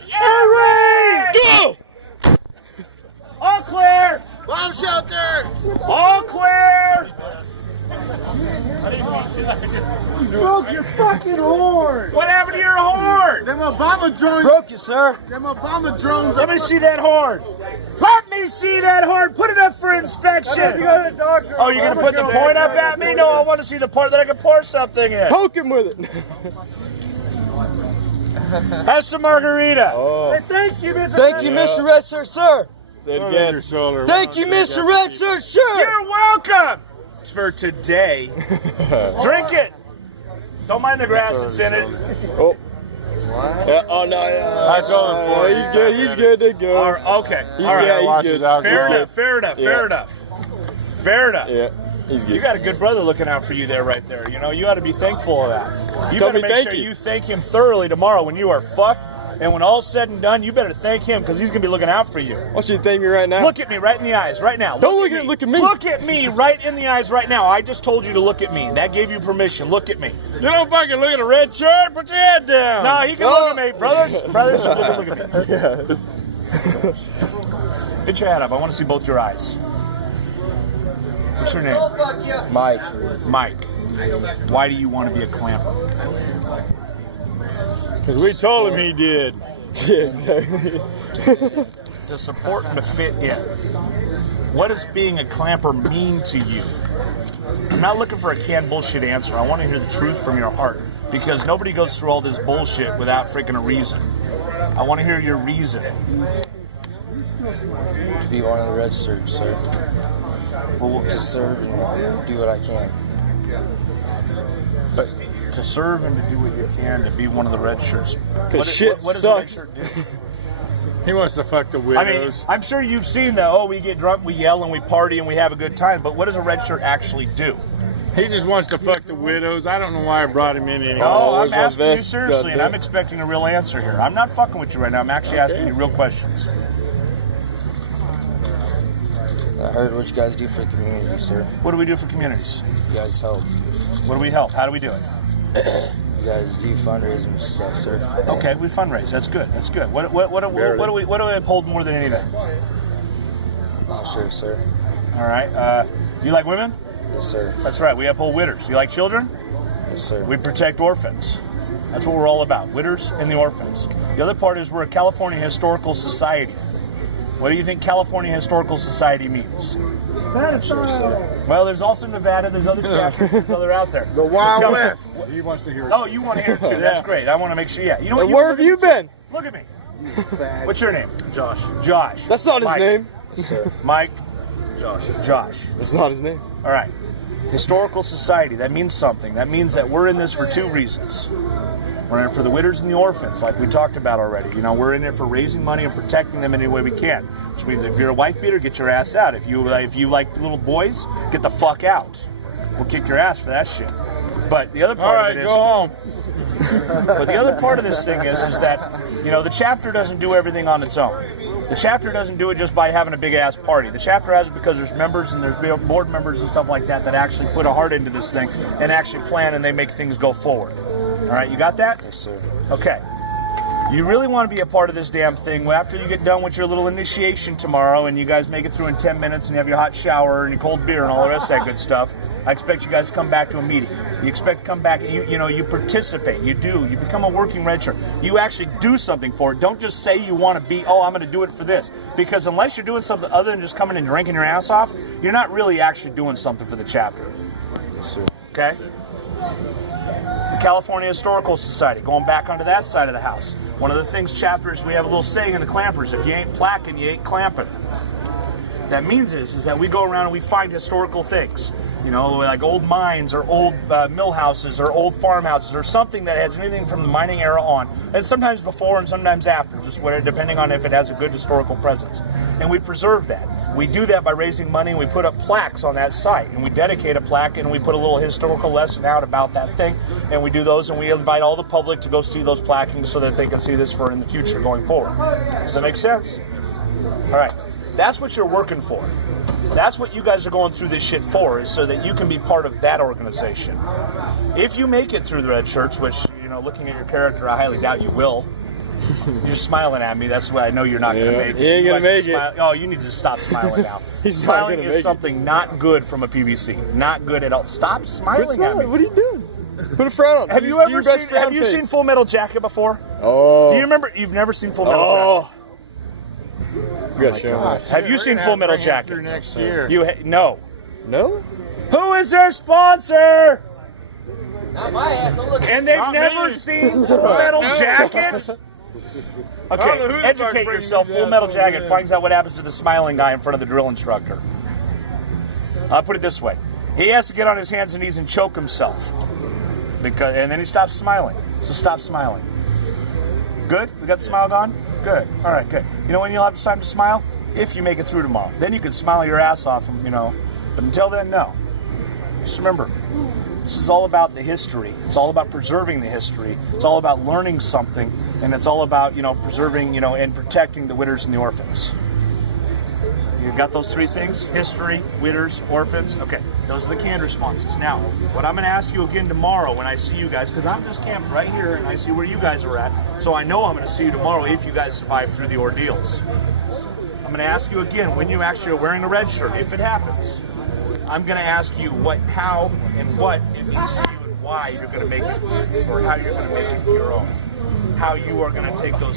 raid! Air raid! Go! All clear! Bomb shelter! All clear! Broke your fucking horn! What happened to your horn? Them Obama drones. Broke you, sir. Them Obama drones. Let me see that horn. Let me see that horn. Put it up for inspection. Oh, you're going to put the point up at me? No, I want to see the part that I can pour something in. Poke him with it. Have some margarita. Oh. Thank you, Mr. Thank you, Mr. Red Shirt, sir. Say it again. Thank you, Mr. Red Shirt, sir. You're welcome. It's for today. Drink it. Don't mind the grass that's in it. Oh. Yeah, oh no! Yeah. He's going for it. He's good. He's good to go. Okay. All right. Yeah, he's good. Fair enough. Fair enough. Fair enough. Fair enough. Yeah, he's good. You got a good brother looking out for you there, right there. You know, you ought to be thankful of that. You better make sure you thank him thoroughly tomorrow when you are fucked. And when all's said and done, you better thank him because he's going to be looking out for you. Why don't you thank me right now? Look at me right in the eyes right now. Don't look at me. Look at me right in the eyes right now. I just told you to look at me. That gave you permission. Look at me. You don't fucking look at a red shirt. Put your head down. No, he can look at me. Brothers, look at me. Get your head up. I want to see both your eyes. What's your name? Mike. Mike. Why do you want to be a clamper? Because we told him he did. Yeah, exactly. To support and to fit in. What does being a clamper mean to you? I'm not looking for a canned bullshit answer. I want to hear the truth from your heart. Because nobody goes through all this bullshit without freaking a reason. I want to hear your reason. To be one of the red shirts, sir. Well, To serve and do what I can. but to serve and to do what you can, to be one of the red shirts. Because shit what does a red sucks. shirt do? He wants to fuck the I widows. mean, I'm sure you've seen that. Oh, we get drunk, we yell, and we party, and we have a good time. But what does a red shirt actually do? He just wants to fuck the widows. I don't know why I brought him in anymore. No, where's I'm my asking you vest? seriously, and Goddamn. I'm expecting a real answer here. I'm not fucking with you right now. I'm actually asking you real questions. I heard what you guys do for the community, sir. What do we do for communities? You guys help. What do we help? How do we do it? You guys do fundraising and stuff, sir. Okay, we fundraise. That's good. That's good. What do we uphold more than anything? Not sure, sir. All right. You like women? Yes, sir. That's right. We uphold widows. You like children? Yes, sir. We protect orphans. That's what we're all about. Widows and the orphans. The other part is we're a California Historical Society. What do you think California Historical Society means? Not sure, sir. Well, there's also Nevada. There's other chapters. There's other out there. The Wild Tell me- West. He wants to hear it. Oh, you want to hear it too? That's great. I want to make sure. Yeah. You know what? And where have you been? Look at me. What's your name? Josh. Josh. That's not his Mike. name. Yes, sir. Mike. Josh. Josh. That's not his name. All right. Historical Society. That means something. That means that we're in this for two reasons. We're in it for the widows and the orphans, like we talked about already. You know, we're in it for raising money and protecting them any way we can. Which means if you're a wife beater, get your ass out. If you like little boys, get the fuck out. We'll kick your ass for that shit. But the other All part right, of it is, go home. but the other part of this thing is that, you know, the chapter doesn't do everything on its own. The chapter doesn't do it just by having a big ass party. The chapter has it because there's members and there's board members and stuff like that that actually put a heart into this thing and actually plan and they make things go forward. All right, you got that? Yes, sir. Okay. You really want to be a part of this damn thing. Well, after you get done with your little initiation tomorrow and you guys make it through in 10 minutes and you have your hot shower and your cold beer and all the rest of that good stuff, I expect you guys to come back to a meeting. You expect to come back, you participate. You become a working red shirt. You actually do something for it. Don't just say you want to be, I'm going to do it for this. Because unless you're doing something other than just coming and drinking your ass off, you're not really actually doing something for the chapter. Yes, sir. Okay? The California Historical Society, going back onto that side of the house. One of the things, chapters, we have a little saying in the clampers, if you ain't placking, you ain't clamping. That means is that we go around and we find historical things. You know, like old mines or old mill houses or old farmhouses or something that has anything from the mining era on. And sometimes before and sometimes after, just depending on if it has a good historical presence. And we preserve that. We do that by raising money and we put up plaques on that site. And we dedicate a plaque and we put a little historical lesson out about that thing. And we do those and we invite all the public to go see those plaquings so that they can see this for in the future going forward. Does that make sense? All right. That's what you're working for. That's what you guys are going through this shit for, is so that you can be part of that organization. If you make it through the red shirts, which, you know, looking at your character, I highly doubt you will. You're smiling at me. That's why I know you're not going to Yeah. make it. He ain't You gonna like to make it. smile. Oh, you need to stop smiling now. He's not Smiling gonna is make it. something not good from a PBC. Not good at all. Stop Quit smiling at smiling. me. What are you doing? Put a frown on. Have Do you do ever your best seen? frown Have you face. seen Full Metal Jacket before? Oh. Do you remember? You've never seen Full Metal Jacket. Oh. You gotta show him. Have you seen Full Metal Jacket? Next year. No. No? Who is their sponsor? Not my ass. Don't look at And they've Not never me. seen Full Metal No. Jacket? I don't know Okay, who's about to educate bring yourself. these Full Metal assholes Jacket in. finds out what happens to the smiling guy in front of the drill instructor. I'll put it this way. He has to get on his hands and knees and choke himself. And then he stops smiling. So stop smiling. Good? We got the smile gone? Good. All right, good. You know when you'll have time to smile? If you make it through tomorrow. Then you can smile your ass off, you know. But until then, no. Just remember, this is all about the history. It's all about preserving the history. It's all about learning something. And it's all about, preserving, and protecting the widows and the orphans. You got those three things? History, widows, orphans. Okay, those are the canned responses. Now, what I'm going to ask you again tomorrow when I see you guys, because I'm just camped right here and I see where you guys are at, so I know I'm going to see you tomorrow if you guys survive through the ordeals. I'm going to ask you again when you actually are wearing a red shirt, if it happens. I'm going to ask you how and what it means to you and why you're going to make it, or how you're going to make it your own. How you are going to take those